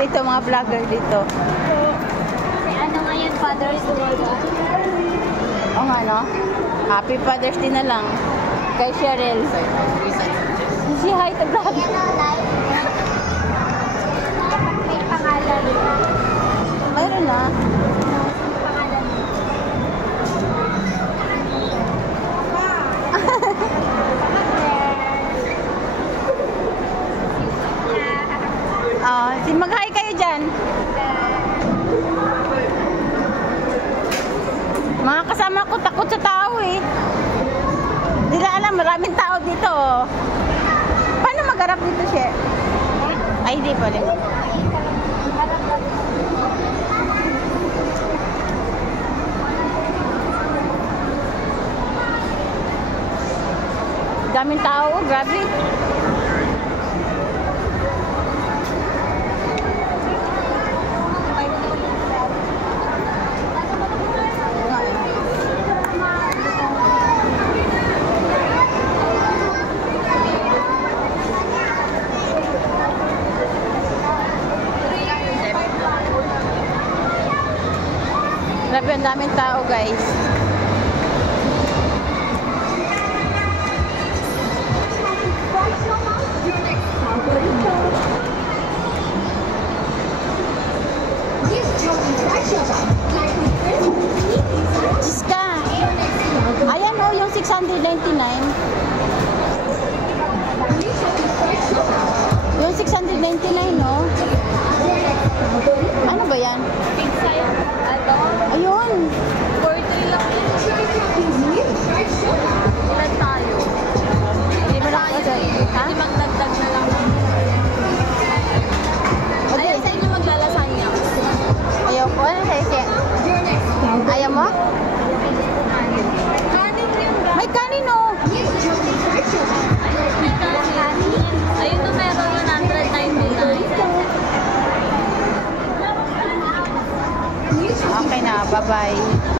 dito, mga vlogger dito. Ano ngayon, Father's Day? O nga, no? Happy Father's Day na lang. Kay Cheryl. Si hi to vlog. May pangalan. Mayroon na. Pangalan. Mag-hi kayo dyan. Mga kasama ko takot sa tao eh. Hindi na alam, maraming tao dito. Paano mag-harap dito siya? Ay, hindi pala. Daming tao, oh, grabe. Grabe, ang daming tao, guys. Jiska. Ayan o, yung 699. Yung 699, no? Ano ba yan? Pizza yung ano? Ayun. 40 lang yun. Ilan tayo? Hindi mo lang kasi. Ha? Hindi magdagdag na lang. Okay. Ayaw sa inyo maglalasanya. Ayaw ko. Ano sa'yo siya? Ayaw mo? Kanin yun ba? May kanin o. May kanin. Ayun na meron 199. Okay na. Bye-bye.